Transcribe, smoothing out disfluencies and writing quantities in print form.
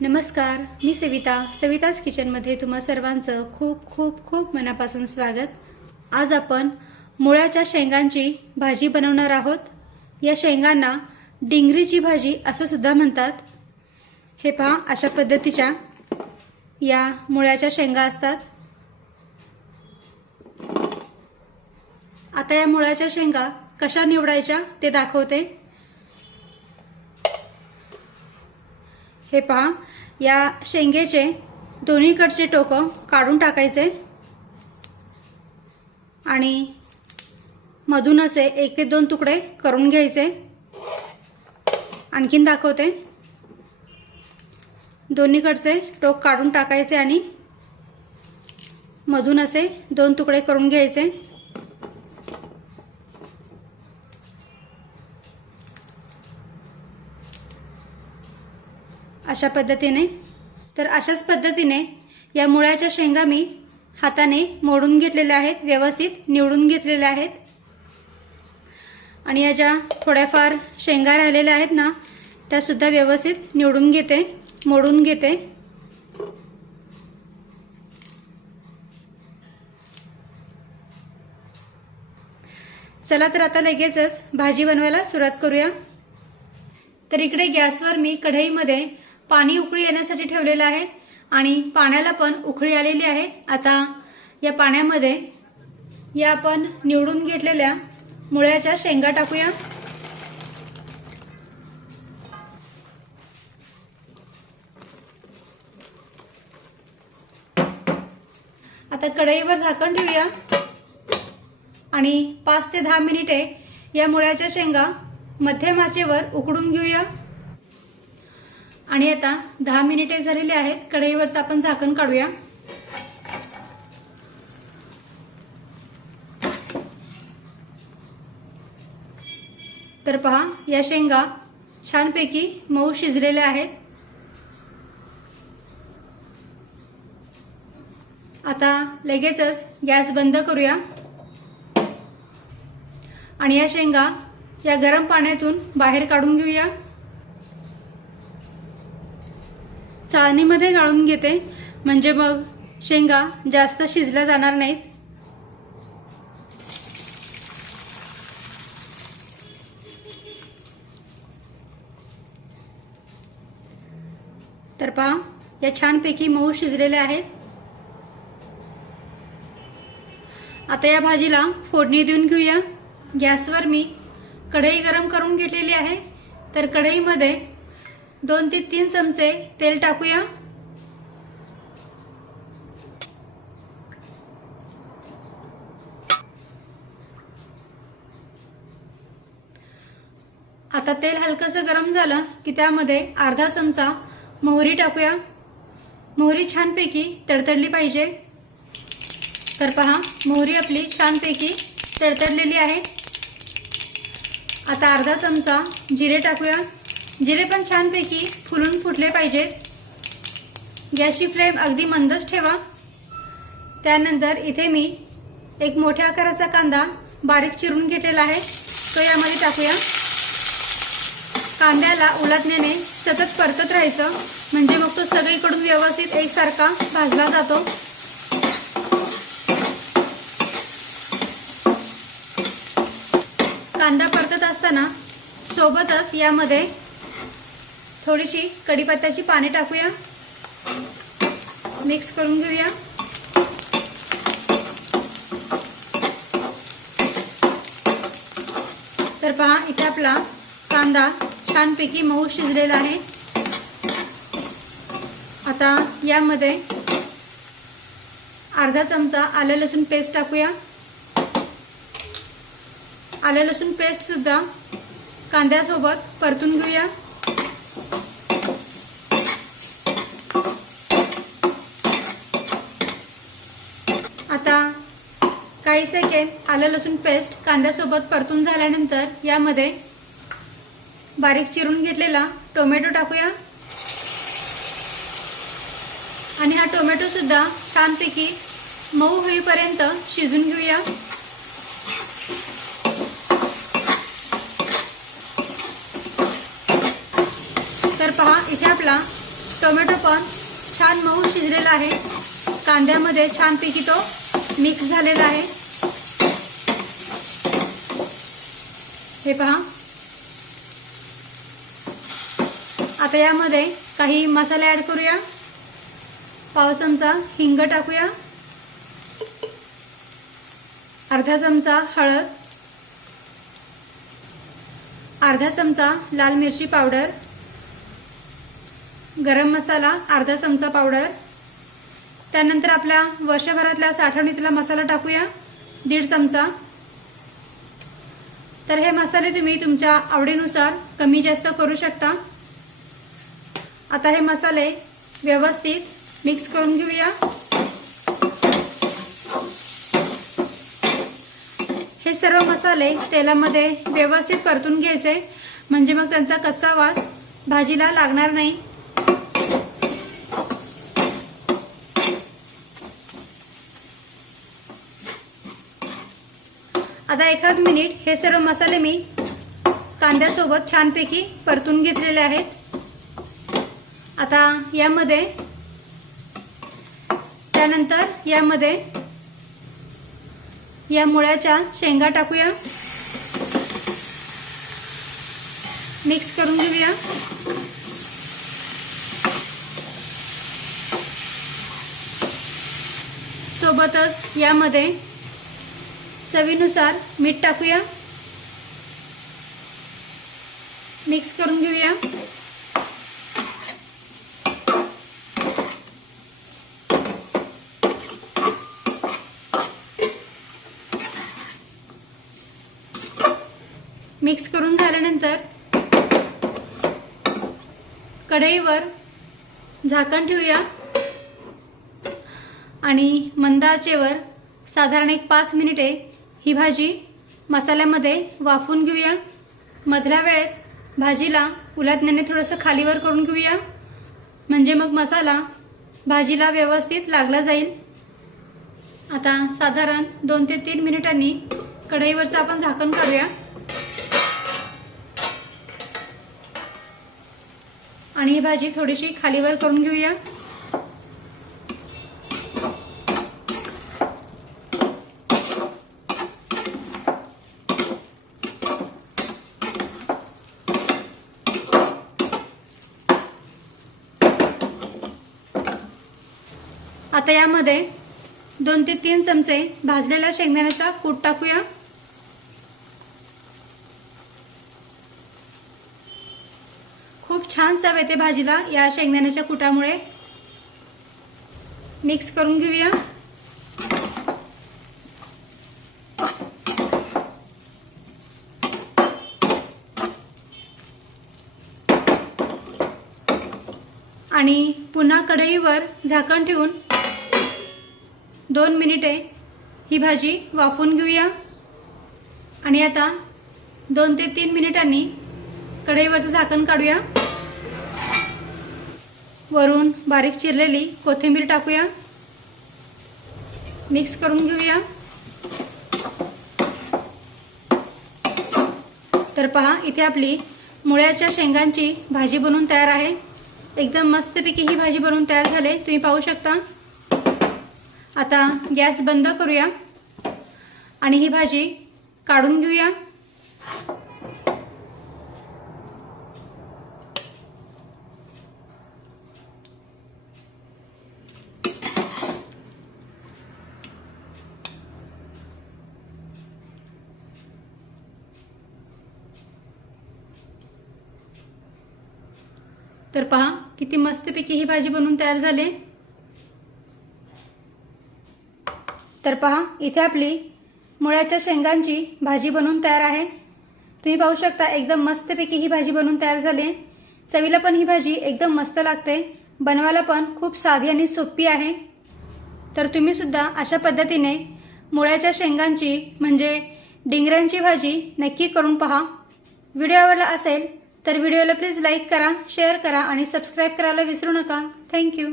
नमस्कार, मी सविता's किचनमध्ये तुम्हा सर्वांचं खूप खूप खूप मनापासून स्वागत। आज आपण मुळ्याच्या शेंगांची भाजी बनवणार आहोत। या शेंगांना डिंगरीची भाजी असं सुद्धा म्हणतात। हे पहा, अशा पद्धतीच्या या मुळ्याच्या शेंगा असतात। आता या मुळ्याच्या शेंगा कशा निवडायच्या ते दाखवते। हे पहा, या शेंगेचे दोन्हीकडचे टोकं काढून टाकायचे आणि मधून असे 1 ते 2 तुकडे करून घ्यायचे। आणखीन दाखवते। दोन्हीकडचे टोक काढून टाकायचे आणि मधून असे 2 तुकडे करून घ्यायचे। अशा पद्धतीने। तर अशाच पद्धतीने या मुळ्याच्या शेंगा मी हाताने मोडून घेतलेल्या आहेत, व्यवस्थित निवडून घेतलेल्या आहेत। आणि या ज्या थोड्याफार शेंगा राहिलेल्या आहेत ना, त्या सुद्धा व्यवस्थित निवडून घेते, मोडून घेते। चला तर आता लगेचच भाजी बनवायला सुरुवात करूया। तर इकडे गॅसवर मी कढईमध्ये पाणी उकळी येण्यासाठी ठेवलेलं आहे आणि पाण्याला पण उकळी आलेली आहे। आता या पाण्यामध्ये या आपण निवडून घेतलेल्या मुळ्याच्या शेंगा टाकूया। आता कढईवर झाकण ठेवूया आणि 5 ते 10 मिनिटे या मुळ्याच्या शेंगा मध्यम आचेवर उकडून घेऊया। आणि आता 10 मिनिटे झालेली आहेत। कढईवरचं आपण झाकण काढूया। तर पहा, या शेंगा छानपैकी मऊ शिजलेल्या आहेत। आता लगेचच गॅस बंद करूया आणि या शेंगा या गरम पाण्यातून बाहेर काढून घेऊया। चाळणीमध्ये गाळून घेते, म्हणजे मग शेंगा जास्त शिजल्या जाणार नाहीत। तर पहा, या छानपैकी मऊ शिजलेल्या आहेत। आता या भाजीला फोडणी देऊन घेऊया। गॅसवर मी कढई गरम करून घेतलेली आहे। तर कढईमध्ये 2 ते 3 चमचे तेल टाकूया। आता तेल हलकसं गरम झालं की त्यामध्ये अर्धा चमचा मोहरी टाकूया। मोहरी छानपैकी तडतडली पाहिजे। तर पहा, मोहरी आपली छानपैकी तडतडलेली आहे। आता अर्धा चमचा जिरे टाकूया। जिरे पण छानपैकी फुलून फुटले पाहिजेत। गॅसची फ्लेम अगदी मंदच ठेवा। त्यानंतर इथे मी एक मोठ्या आकाराचा कांदा बारीक चिरून घेतलेला आहे, तो यामध्ये टाकूया। कांद्याला उलटण्याने सतत परतत राहायचं, म्हणजे मग तो सगळीकडून व्यवस्थित एकसारखा भाजला जातो। कांदा परतत असताना सोबतच यामध्ये थोडीशी कढीपत्त्याची पाने टाकूया। मिक्स करून घेऊया। तर पहा, इथे आपला कांदा छानपैकी मऊ शिजलेला आहे। आता यामध्ये अर्धा चमचा आलं लसूण पेस्ट टाकूया। आलं लसूण पेस्ट सुद्धा कांद्यासोबत परतून घेऊया। आता काही सेकंद आलं लसूण पेस्ट कांद्यासोबत परतून झाल्यानंतर यामध्ये बारीक चिरून घेतलेला टोमॅटो टाकूया आणि हा टोमॅटो सुद्धा छानपैकी मऊ होईपर्यंत शिजून घेऊया। तर पहा, इथे आपला टोमॅटो पण छान मऊ शिजलेला आहे, कांद्यामध्ये छानपैकी तो मिक्स झालेला आहे। हे पहा। आता यामध्ये काही मसाले ऍड करूया। पाव चमचा हिंग टाकूया, अर्धा चमचा हळद, अर्धा चमचा लाल मिरची पावडर, गरम मसाला अर्धा चमचा पावडर। त्यानंतर आपल्या वर्षभरातला साठवणीतला मसाला टाकूया 1.5 चमचा। तर हे मसाले तुम्ही तुमच्या आवडीनुसार कमी जास्त करू शकता। आता हे मसाले व्यवस्थित मिक्स करून घेऊया। हे सर्व मसाले तेलामध्ये व्यवस्थित परतून घ्यायचे, म्हणजे मग त्यांचा कच्चा वास भाजीला लागणार नाही। आता 1 मिनिट हे सर्व मसाले मी कांद्यासोबत छानपैकी परतून घेतलेले आहेत। आता त्यानंतर यामध्ये या मुळ्याच्या शेंगा टाकूया, मिक्स करून घेऊया। सोबतच यामध्ये चवीनुसार मीठ टाकूया, मिक्स करून घेऊया। मिक्स करून झाल्यानंतर कढईवर झाकण ठेवूया आणि मंद आचेवर साधारण 5 मिनिटे ही भाजी मसाल्यामध्ये वाफवून घेऊया। मधल्या वेळेत भाजीला उलटण्याने थोडंसं खालीवर करून घेऊया, म्हणजे मग मसाला भाजीला व्यवस्थित लागला जाईल। आता साधारण 2 ते 3 मिनिटांनी कढईवरचं आपण झाकण काढूया आणि ही भाजी थोडीशी खालीवर करून घेऊया। आता यामध्ये 2 ते 3 चमचे भाजलेला शेंगदाण्याचा कूट टाकूया। खूप छान चव येते भाजीला या शेंगदाण्याच्या कुटामुळे। मिक्स करून घेऊया। आणि पुन्हा कढईवर झाकण ठेवून 2 मिनिटे ही भाजी वाफवून घेऊया आणि आता 2 ते 3 मिनिटांनी कढईवरचं झाकण काढूया। वरून बारीक चिरलेली कोथिंबीर टाकूया, मिक्स करून घेऊया। तर पहा, इथे आपली मुळ्याच्या शेंगांची भाजी बनवून तयार आहे। एकदम मस्तपैकी ही भाजी बनवून तयार झाले, तुम्ही पाहू शकता। आता गॅस बंद करूया आणि ही भाजी काढून घेऊया। तर पहा, किती मस्तपैकी ही भाजी बनवून तयार झाली। तर पहा, इथे आपली मुळ्याच्या शेंगांची भाजी बनवून तयार आहे। तुम्ही पाहू शकता, एकदम मस्तपैकी ही भाजी बनवून तयार झाली। चवीला पण ही भाजी एकदम मस्त लागते, बनवायला पण खूप साधी आणि सोपी आहे। तर तुम्ही सुद्धा अशा पद्धतीने मुळ्याच्या शेंगांची म्हणजे डिंगऱ्यांची भाजी नक्की करून पहा। व्हिडिओ आवडला असेल तर व्हिडिओला प्लीज लाईक करा, शेअर करा आणि सबस्क्राईब करायला विसरू नका। थँक्यू।